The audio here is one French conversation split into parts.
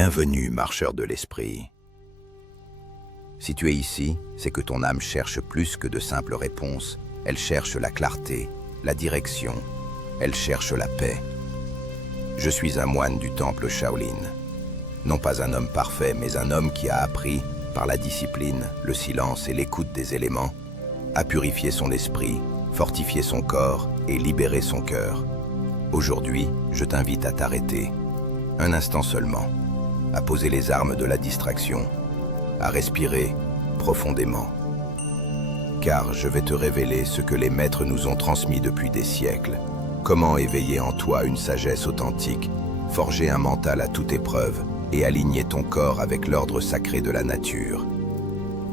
Bienvenue, marcheur de l'esprit. Si tu es ici, c'est que ton âme cherche plus que de simples réponses. Elle cherche la clarté, la direction, elle cherche la paix. Je suis un moine du temple Shaolin. Non pas un homme parfait, mais un homme qui a appris, par la discipline, le silence et l'écoute des éléments, à purifier son esprit, fortifier son corps et libérer son cœur. Aujourd'hui, je t'invite à t'arrêter, un instant seulement, à poser les armes de la distraction, à respirer profondément. Car je vais te révéler ce que les maîtres nous ont transmis depuis des siècles. Comment éveiller en toi une sagesse authentique, forger un mental à toute épreuve et aligner ton corps avec l'ordre sacré de la nature.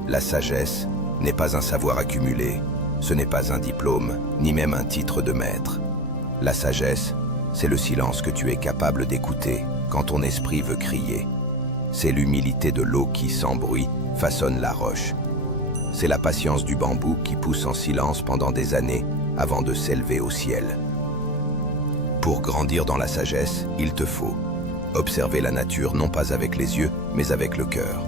La sagesse n'est pas un savoir accumulé, ce n'est pas un diplôme, ni même un titre de maître. La sagesse, c'est le silence que tu es capable d'écouter quand ton esprit veut crier. C'est l'humilité de l'eau qui, sans bruit, façonne la roche. C'est la patience du bambou qui pousse en silence pendant des années avant de s'élever au ciel. Pour grandir dans la sagesse, il te faut observer la nature non pas avec les yeux, mais avec le cœur.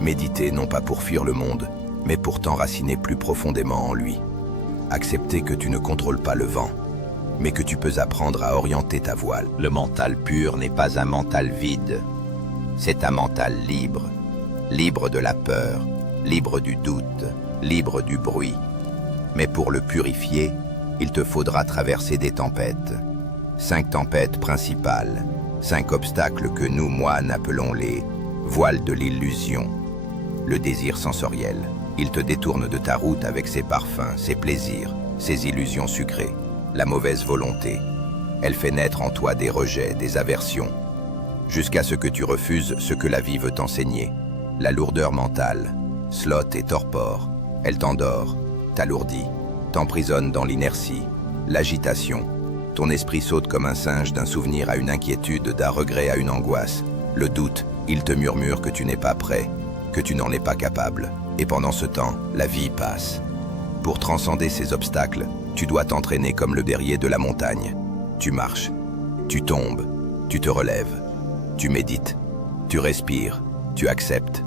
Méditer non pas pour fuir le monde, mais pour t'enraciner plus profondément en lui. Accepter que tu ne contrôles pas le vent, mais que tu peux apprendre à orienter ta voile. Le mental pur n'est pas un mental vide. C'est un mental libre, libre de la peur, libre du doute, libre du bruit. Mais pour le purifier, il te faudra traverser des tempêtes. 5 tempêtes principales, 5 obstacles que nous, moines, appelons les voiles de l'illusion. Le désir sensoriel, il te détourne de ta route avec ses parfums, ses plaisirs, ses illusions sucrées. La mauvaise volonté, elle fait naître en toi des rejets, des aversions, jusqu'à ce que tu refuses ce que la vie veut t'enseigner. La lourdeur mentale, sloth et torpor, elle t'endort, t'alourdit, t'emprisonne dans l'inertie, l'agitation. Ton esprit saute comme un singe d'un souvenir à une inquiétude, d'un regret à une angoisse. Le doute, il te murmure que tu n'es pas prêt, que tu n'en es pas capable. Et pendant ce temps, la vie passe. Pour transcender ces obstacles, tu dois t'entraîner comme le berrier de la montagne. Tu marches, tu tombes, tu te relèves, tu médites, tu respires, tu acceptes.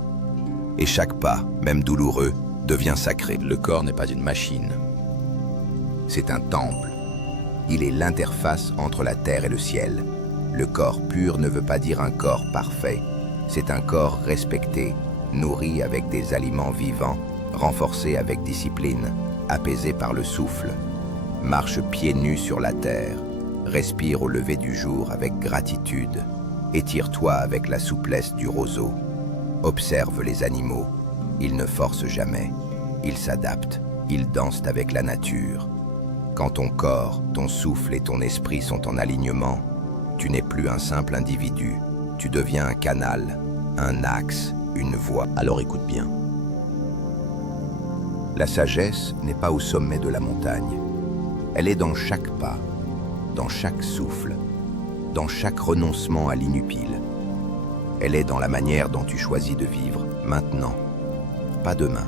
Et chaque pas, même douloureux, devient sacré. Le corps n'est pas une machine. C'est un temple. Il est l'interface entre la terre et le ciel. Le corps pur ne veut pas dire un corps parfait. C'est un corps respecté, nourri avec des aliments vivants, renforcé avec discipline, apaisé par le souffle. Marche pieds nus sur la terre, respire au lever du jour avec gratitude, étire-toi avec la souplesse du roseau. Observe les animaux, ils ne forcent jamais, ils s'adaptent, ils dansent avec la nature. Quand ton corps, ton souffle et ton esprit sont en alignement, tu n'es plus un simple individu, tu deviens un canal, un axe, une voie. Alors écoute bien. La sagesse n'est pas au sommet de la montagne. Elle est dans chaque pas, dans chaque souffle, dans chaque renoncement à l'inutile. Elle est dans la manière dont tu choisis de vivre, maintenant, pas demain.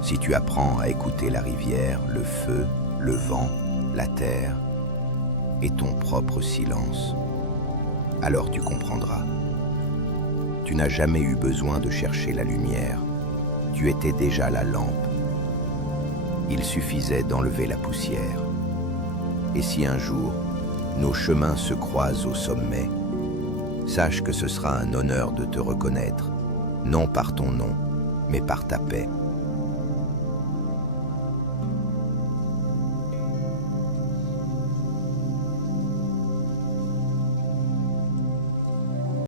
Si tu apprends à écouter la rivière, le feu, le vent, la terre et ton propre silence, alors tu comprendras. Tu n'as jamais eu besoin de chercher la lumière. Tu étais déjà la lampe. Il suffisait d'enlever la poussière. Et si un jour, nos chemins se croisent au sommet, sache que ce sera un honneur de te reconnaître, non par ton nom, mais par ta paix.